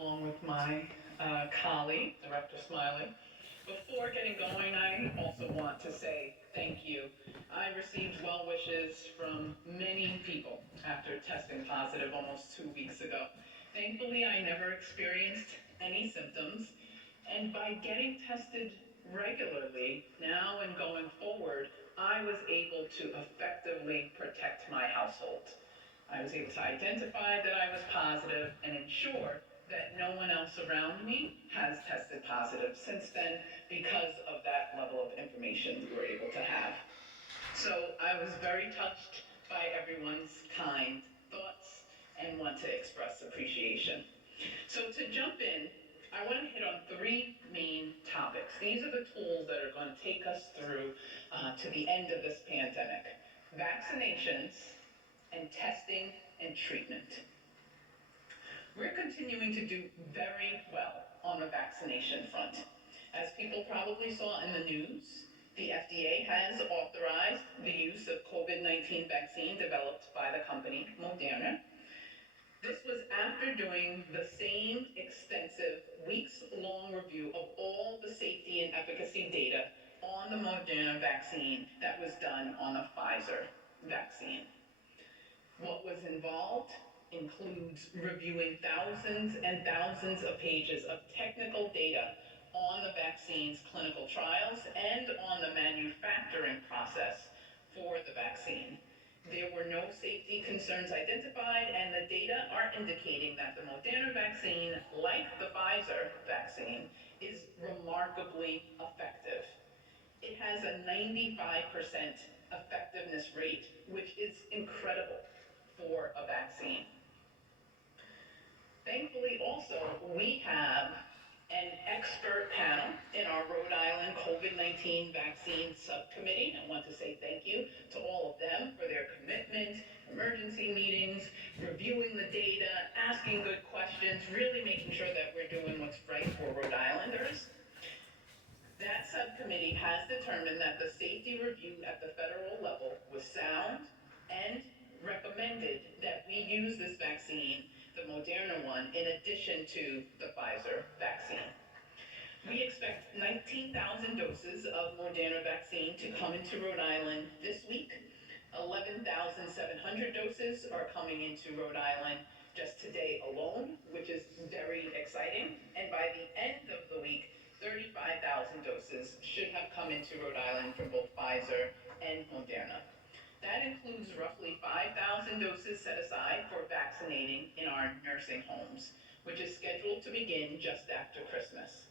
along with my colleague, Director Smiley. Before getting going, I also want to say thank you. I received well wishes from many people after testing positive almost 2 weeks ago. Thankfully, I never experienced any symptoms, and by getting tested regularly, now and going forward, I was able to effectively protect my household. I was able to identify that I was positive and ensure that no one else around me has tested positive since then because of that level of information we were able to have. So I was very touched by everyone's kind thoughts and want to express appreciation. So to jump in, I want to hit on three main topics. These are the tools that are going to take us through to the end of this pandemic: vaccinations and testing and treatment. We're continuing to do very well on the vaccination front. As people probably saw in the news, the FDA has authorized the use of COVID-19 vaccine developed by the company Moderna. This was after doing the same extensive weeks-long review of all the safety and efficacy data on the Moderna vaccine that was done on the Pfizer vaccine. What was involved includes reviewing thousands and thousands of pages of technical data on the vaccine's clinical trials and on the manufacturing process for the vaccine. There were no safety concerns identified, and the data are indicating that the Moderna vaccine, like the Pfizer vaccine, is remarkably effective. It has a 95% effectiveness rate, which is incredible for a vaccine. Thankfully, also, we have an expert panel in our Rhode Island COVID-19 vaccine subcommittee. I want to say thank you to all of them for their commitment, emergency meetings, reviewing the data, asking good questions, really making sure that we're doing what's right for Rhode Islanders. That subcommittee has determined that the safety review at the federal level was sound and recommended that we use this vaccine, the Moderna one, in addition to the Pfizer vaccine. We expect 19,000 doses of Moderna vaccine to come into Rhode Island this week. 11,700 doses are coming into Rhode Island just today alone, which is very exciting. And by the end of the week, 35,000 doses should have come into Rhode Island from both Pfizer and Moderna. That includes roughly 5,000 doses set aside for vaccinating in our nursing homes, which is scheduled to begin just after Christmas.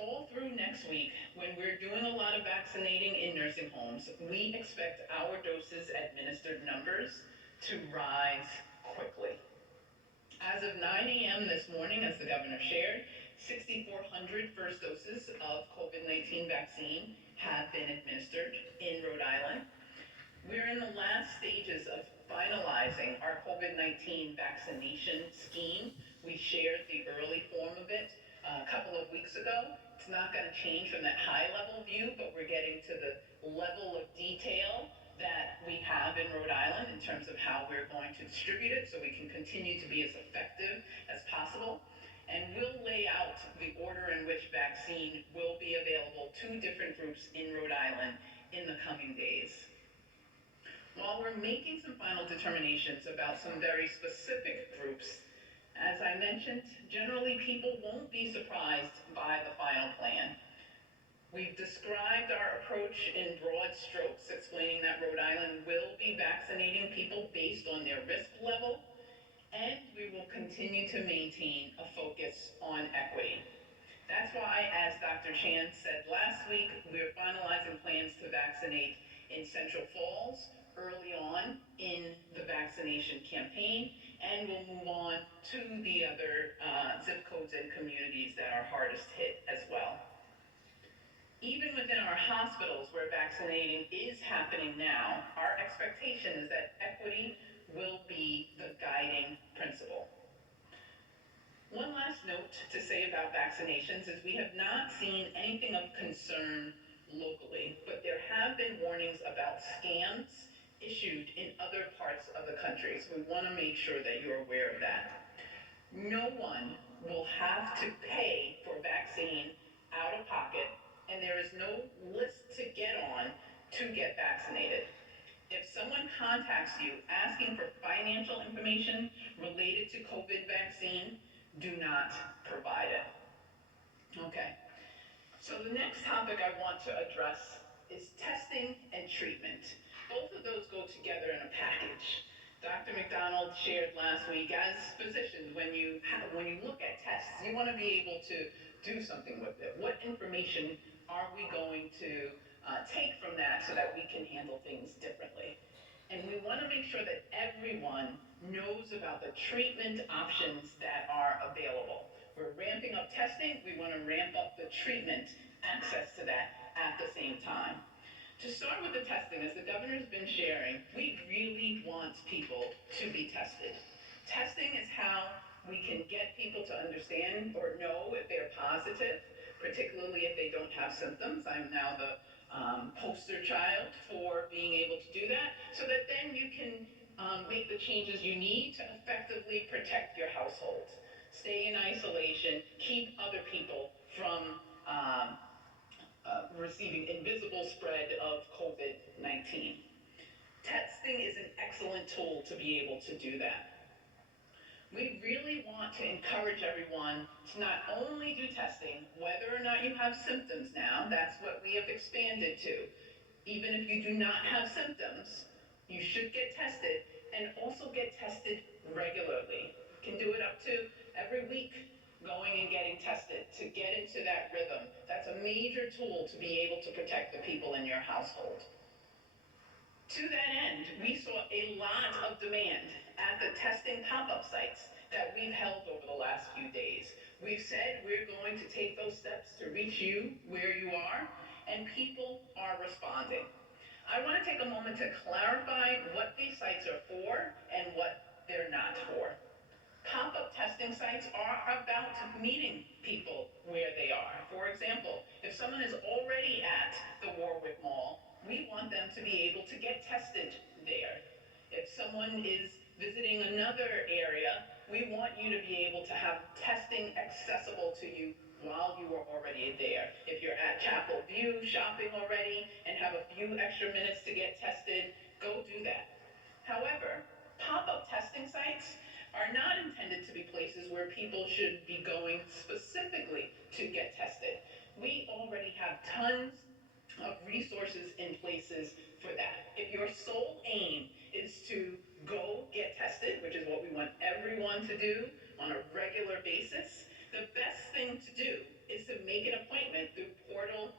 All through next week, when we're doing a lot of vaccinating in nursing homes, we expect our doses administered numbers to rise quickly. As of 9 a.m. this morning, as the governor shared, 6,400 first doses of COVID-19 vaccine have been administered in Rhode Island. We're in the last stages of finalizing our COVID-19 vaccination scheme. We shared the early form of it a couple of weeks ago. It's not going to change from that high-level view, but we're getting to the level of detail that we have in Rhode Island in terms of how we're going to distribute it so we can continue to be as effective as possible. And we'll lay out the order in which vaccine will be available to different groups in Rhode Island in the coming days. While we're making some final determinations about some very specific groups, as I mentioned, generally people won't be surprised by the final plan. We've described our approach in broad strokes, explaining that Rhode Island will be vaccinating people based on their risk level, and we will continue to maintain a focus on equity. That's why, as Dr. Chan said last week, we're finalizing plans to vaccinate in Central Falls early on in the vaccination campaign, and we'll move on to the other zip codes and communities that are hardest hit as well. Even within our hospitals where vaccinating is happening now, our expectation is that equity will be the guiding principle. One last note to say about vaccinations is we have not seen anything of concern locally, but there have been warnings about scams issued in other parts of the country, so we want to make sure that you're aware of that. No one will have to pay for vaccine out of pocket, and there is no list to get on to get vaccinated. If someone contacts you asking for financial information related to COVID vaccine, do not provide it. Okay. So the next topic I want to address is testing and treatment. Both of those go together in a package. Dr. McDonald shared last week, as physicians, when you look at tests, you want to be able to do something with it. What information are we going to take from that so that we can handle things differently? And we want to make sure that everyone knows about the treatment options that are available. We're ramping up testing, we want to ramp up the treatment access to that at the same time. To start with the testing, as the governor's been sharing, we really want people to be tested. Testing is how we can get people to understand or know if they're positive, particularly if they don't have symptoms. I'm now the poster child for being able to do that, so that then you can make the changes you need to effectively protect your household. Stay in isolation, keep other people from receiving invisible spread of COVID-19. Testing is an excellent tool to be able to do that. We really want to encourage everyone to not only do testing, whether or not you have symptoms now, that's what we have expanded to. Even if you do not have symptoms, you should get tested, and also get tested regularly. You can do it up to every week, going and getting tested to get into that rhythm. That's a major tool to be able to protect the people in your household. To that end, we saw a lot of demand at the testing pop-up sites that we've held over the last few days. We've said we're going to take those steps to reach you where you are, and people are responding. I want to take a moment to clarify what these sites are for and what they're not for. Pop-up testing sites are about meeting people where they are. For example, if someone is already at the Warwick Mall, we want them to be able to get tested there. If someone is visiting another area, we want you to be able to have testing accessible to you while you are already there. If you're at Chapel View shopping already and have a few extra minutes to get tested, go do that. However, pop-up testing sites are not intended to be places where people should be going specifically to get tested. We already have tons of resources in places for that. If your sole aim is to go get tested, which is what we want everyone to do on a regular basis, the best thing to do is to make an appointment through portal.ri.gov.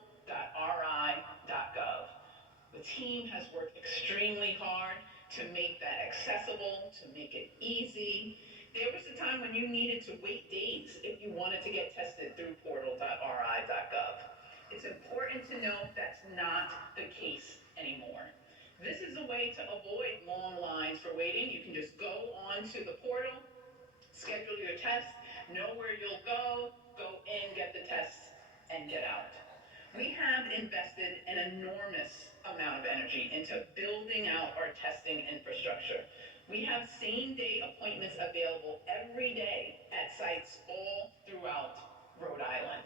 The team has worked extremely hard to make that accessible, to make it easy. There was a time when you needed to wait days if you wanted to get tested through portal.ri.gov. It's important to note that's not the case anymore. This is a way to avoid long lines for waiting. You can just go onto the portal, schedule your test, know where you'll go in, get the tests, and get out. We have invested an enormous amount of energy into building out our testing infrastructure. We have same-day appointments available every day at sites all throughout Rhode Island.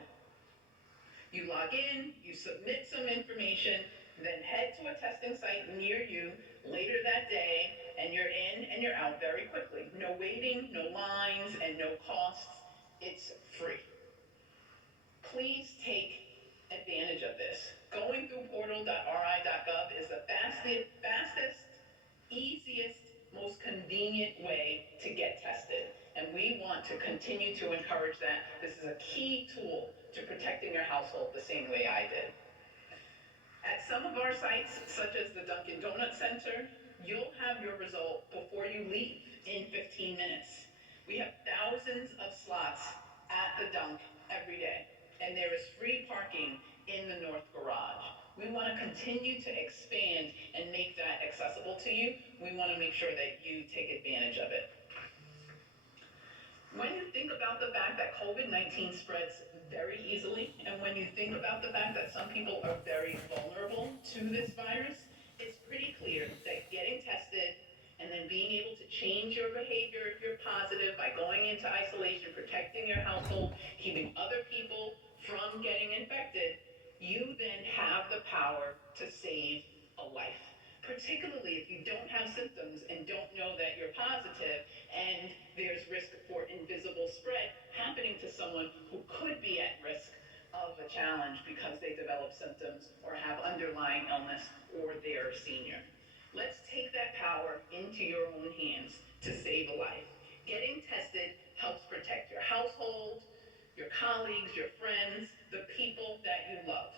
You log in, you submit some information, then head to a testing site near you later that day, and you're in and you're out very quickly. No waiting, no lines, and no costs. It's free. Please take advantage of this. Going through portal.ri.gov is the fastest, easiest, most convenient way to get tested. And we want to continue to encourage that. This is a key tool to protecting your household the same way I did. At some of our sites, such as the Dunkin' Donuts Center, you'll have your result before you leave in 15 minutes. We have thousands of slots at the Dunk every day, and there is free parking in the North Garage. We want to continue to expand and make that accessible to you. We want to make sure that you take advantage of it. When you think about the fact that COVID-19 spreads very easily, and when you think about the fact that some people are very vulnerable to this virus, it's pretty clear that getting tested and then being being able to change your behavior if you're positive by going into isolation, protecting your household, keeping other people from getting infected, you then have the power to save a life. Particularly if you don't have symptoms and don't know that you're positive and there's risk for invisible spread happening to someone who could be at risk of a challenge because they develop symptoms or have underlying illness or they're a senior. Let's take that power into your own hands to save a life. Getting tested helps protect your household, your colleagues, your friends, the people that you love.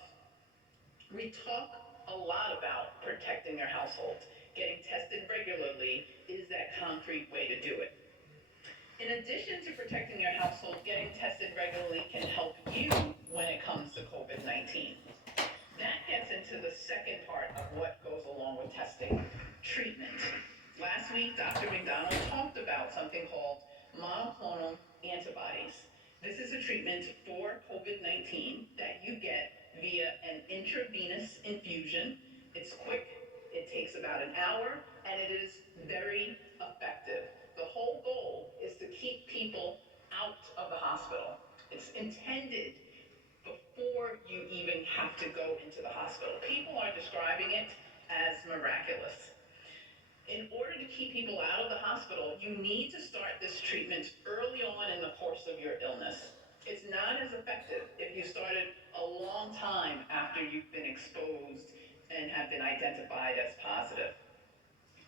We talk a lot about protecting your household. Getting tested regularly is that concrete way to do it. In addition to protecting your household, getting tested regularly can help you when it comes to COVID-19. That gets into the second part of what goes along with testing, treatment. Last week, Dr. McDonald talked about something called monoclonal antibodies. This is a treatment for COVID-19 that you get via an intravenous infusion. It's quick, it takes about an hour, and it is very effective. The whole goal is to keep people out of the hospital. It's intended before you even have to go into the hospital. People are describing it as miraculous. In order to keep people out of the hospital, you need to start this treatment early on in the course of your illness. It's not as effective if you started a long time after you've been exposed and have been identified as positive.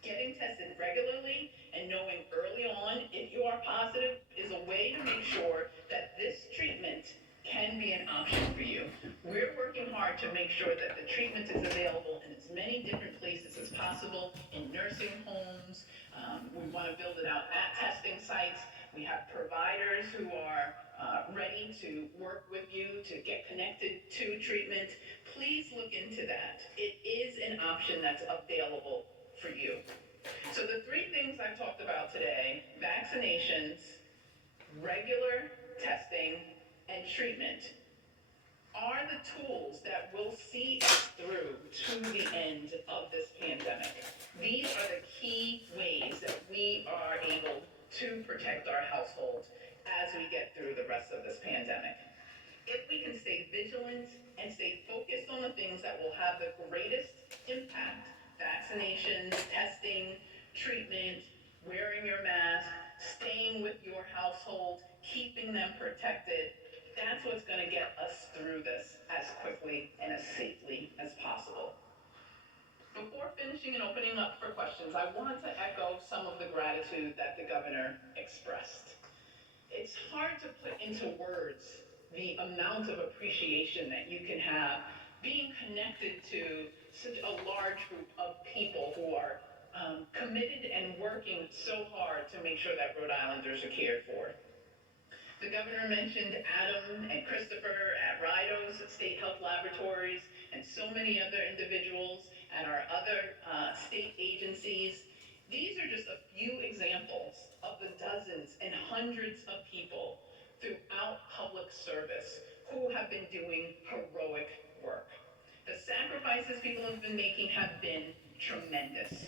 Getting tested regularly and knowing early on if you are positive is a way to make sure that this treatment can be an option for you. We're working hard to make sure that the treatment is available in as many different places as possible, in nursing homes. We want to build it out at testing sites. We have providers who are ready to work with you to get connected to treatment. Please look into that. It is an option that's available for you. So the three things I've talked about today, vaccinations, regular testing, and treatment, are the tools that will see us through to the end of this pandemic. These are the key ways that we are able to protect our household as we get through the rest of this pandemic. If we can stay vigilant and stay focused on the things that will have the greatest impact, vaccinations, testing, treatment, wearing your mask, staying with your household, keeping them protected, that's what's going to get us through this as quickly and as safely as possible. Before finishing and opening up for questions, I wanted to echo some of the gratitude that the governor expressed. It's hard to put into words the amount of appreciation that you can have being connected to such a large group of people who are committed and working so hard to make sure that Rhode Islanders are cared for. The governor mentioned Adam and Christopher at RIDOS, State Health Laboratories, and so many other individuals at our other state agencies. These are just a few examples of the dozens and hundreds of people throughout public service who have been doing heroic work. The sacrifices people have been making have been tremendous.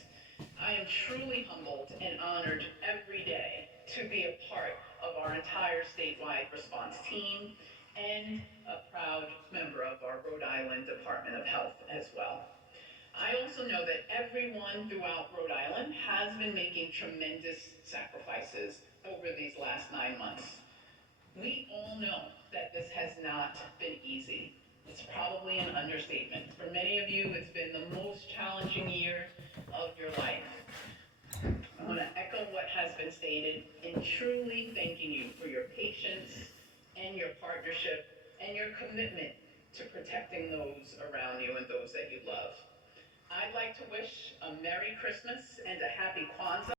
I am truly humbled and honored every day to be a part of our entire statewide response team and a proud member of our Rhode Island Department of Health as well. I also know that everyone throughout Rhode Island has been making tremendous sacrifices over these last 9 months. We all know that this has not been easy. It's probably an understatement. For many of you, it's been the most challenging year of your life. I want to echo what has been stated in truly thanking you for your patience and your partnership and your commitment to protecting those around you and those that you love. I'd like to wish a Merry Christmas and a Happy Kwanzaa